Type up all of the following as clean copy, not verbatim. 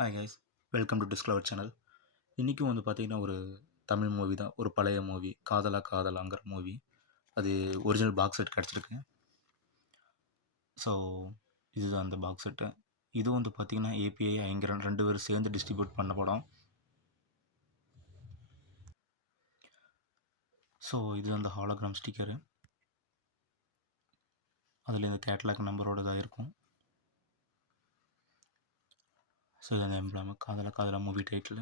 Hi guys, welcome to discover channel. இன்றைக்கும் வந்து பார்த்திங்கன்னா ஒரு தமிழ் மூவி தான். ஒரு பழைய மூவி, காதலா காதலாங்கிற மூவி. அது ஒரிஜினல் பாக்ஸ் செட் கிடச்சிருக்கு. ஸோ இதுதான் அந்த பாக்ஸ் செட்டு. இது வந்து பார்த்திங்கன்னா ஏபிஐ ஐங்கரன் 2 பேரும் சேர்ந்து டிஸ்ட்ரிபியூட் பண்ண படம். ஸோ இது அந்த ஹாலோகிராம் ஸ்டிக்கரு. அதில் இந்த கேட்லாக் நம்பரோட தான் இருக்கும். ஸோ இது அந்த எம்ப்ளாம் காதலா காதலா மூவி டைட்டில்.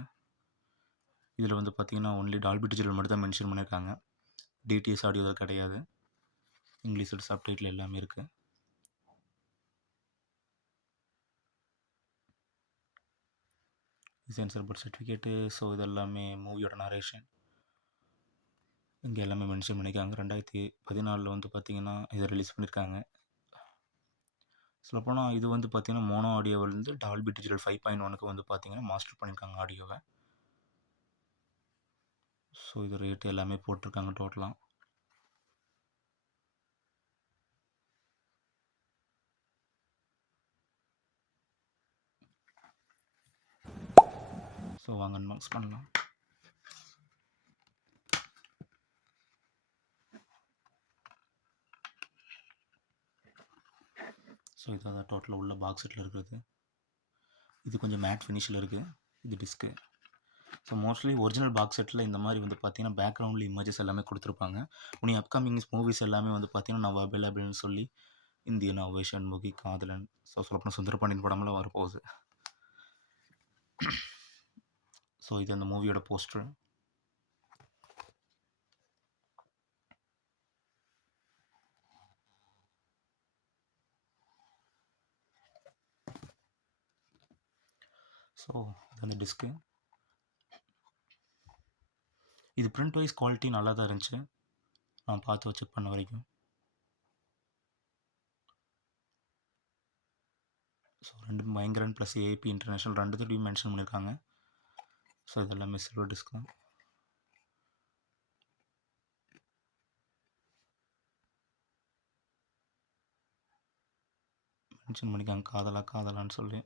இதில் வந்து பார்த்திங்கன்னா ஒன்லி டால்பி டிஜிட்டல் மட்டும் தான் மென்ஷன் பண்ணியிருக்காங்க. டிடிஎஸ் ஆடியோ தான் கிடையாது. இங்கிலீஷோட சப்டைட்டில் எல்லாமே இருக்குது. Sensor board certificate. ஸோ இது எல்லாமே மூவியோட நரேஷன் இங்கே எல்லாமே மென்ஷன் பண்ணியிருக்காங்க. 2014 வந்து பார்த்திங்கன்னா இதை ரிலீஸ் பண்ணியிருக்காங்க. சொல்லப்போனால் இது வந்து பார்த்திங்கன்னா மோனோ ஆடியோவிலேருந்து டால்பி டிஜிட்டல் 5.1க்கு வந்து பார்த்திங்கன்னா மாஸ்டர் பண்ணியிருக்காங்க ஆடியோவை. ஸோ இது ரேட்டு எல்லாமே போட்டிருக்காங்க டோட்டலாக. ஸோ வாங்க அன்பாக்ஸ் பண்ணலாம். ஸோ இதாக டோட்டலாக உள்ள பாக்ஸ் செட்டில் இருக்கிறது. இது கொஞ்சம் மேட் ஃபினிஷில் இருக்குது. இது disc. So mostly original box settle இந்த மாதிரி வந்து பார்த்திங்கன்னா பேக்ரவுண்டில் இமேஜஸ் எல்லாமே கொடுத்துருப்பாங்க. உனி அப்கமிங் மூவிஸ் எல்லாமே வந்து பார்த்திங்கன்னா நான் அவைலபிள்னு சொல்லி இந்தியன் அவேஷன் முகி காதலன், ஸோ சொல்லப்போனால் சுந்தரபாண்டியன் படமெல்லாம் வரப்போகுது. ஸோ இது அந்த மூவியோட போஸ்டர். ஸோ இது அந்த டிஸ்க்கு. இது பிரிண்ட் வைஸ் குவாலிட்டி நல்லா தான் இருந்துச்சு, நான் பார்த்து செக் பண்ண வரைக்கும். ஸோ ரெண்டும் பயங்கரன் ப்ளஸ் ஏபி இன்டர்நேஷ்னல் 2 மென்ஷன் பண்ணியிருக்காங்க. ஸோ இதெல்லாமே சில்வர் டிஸ்க் தான். மென்ஷன் பண்ணியிருக்காங்க காதலா காதலான்னு சொல்லி.